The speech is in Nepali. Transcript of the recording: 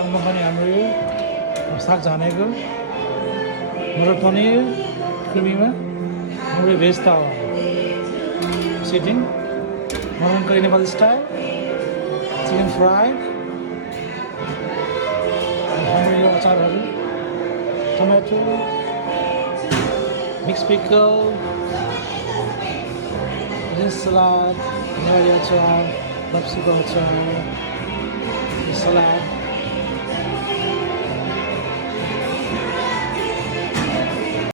दालमा पनि हाम्रो साग झानेको मटर पनिर क्रिमीमा हाम्रो भेज तावा sitting mutton curry Nepali style chicken fry हाम्रो यो अचारहरू tomato mix pickle salad, Nori achar, Mexico achar, salad.